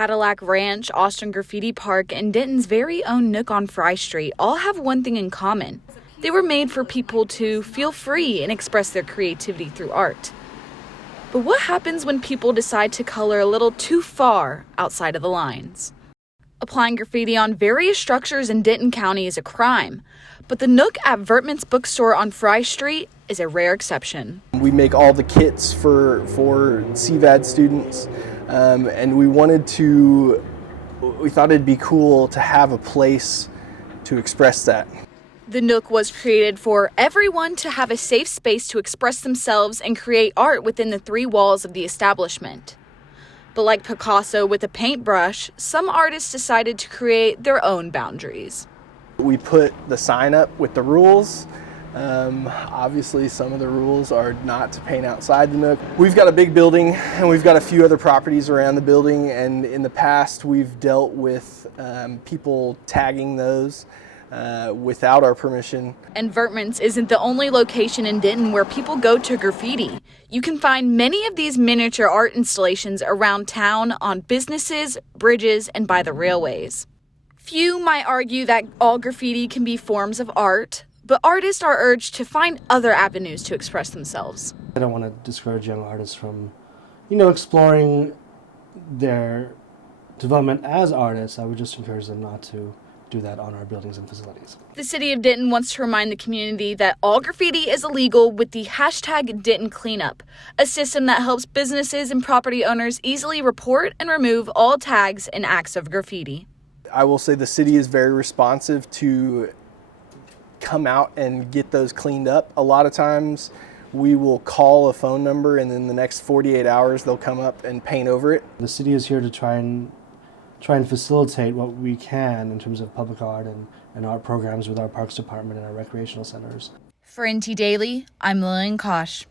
Cadillac Ranch, Austin Graffiti Park, and Denton's very own Nook on Fry Street all have one thing in common. They were made for people to feel free and express their creativity through art. But what happens when people decide to color a little too far outside of the lines? Applying graffiti on various structures in Denton County is a crime, but the Nook at Vertman's bookstore on Fry Street is a rare exception. We make all the kits for CVAD students, and we thought it'd be cool to have a place to express that. The Nook was created for everyone to have a safe space to express themselves and create art within the 4 walls of the establishment. But like Picasso with a paintbrush, some artists decided to create their own boundaries. We put the sign up with the rules. Obviously, some of the rules are not to paint outside the Nook. We've got a big building, and we've got a few other properties around the building, and in the past we've dealt with people tagging those without our permission. And Vertman's isn't the only location in Denton where people go to graffiti. You can find many of these miniature art installations around town on businesses, bridges, and by the railways. Few might argue that all graffiti can be forms of art, but artists are urged to find other avenues to express themselves. I don't want to discourage young artists from, exploring their development as artists. I would just encourage them not to do that on our buildings and facilities. The city of Denton wants to remind the community that all graffiti is illegal with the hashtag Denton Cleanup, a system that helps businesses and property owners easily report and remove all tags and acts of graffiti. I will say the city is very responsive to come out and get those cleaned up. A lot of times we will call a phone number, and in the next 48 hours they'll come up and paint over it. The city is here to try and facilitate what we can in terms of public art and art programs with our Parks Department and our recreational centers. For NT Daily, I'm Lillian Kosh.